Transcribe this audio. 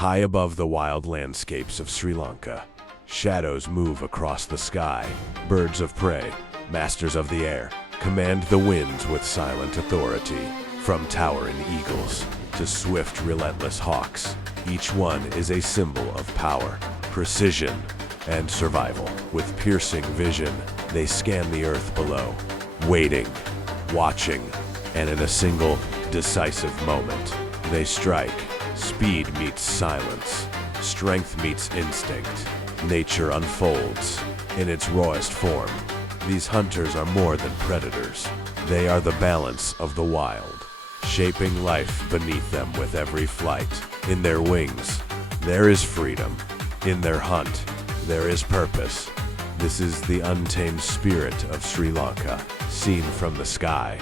High above the wild landscapes of Sri Lanka, shadows move across the sky. Birds of prey, masters of the air, command the winds with silent authority. From towering eagles to swift, relentless hawks, each one is a symbol of power, precision, and survival. With piercing vision, they scan the earth below, waiting, watching, and in a single, decisive moment, they strike. Speed meets silence, strength meets instinct. Nature unfolds in its rawest form. These hunters are more than predators. They are the balance of the wild, shaping life beneath them with every flight. In their wings, there is freedom. In their hunt, there is purpose. This is the untamed spirit of Sri Lanka, seen from the sky.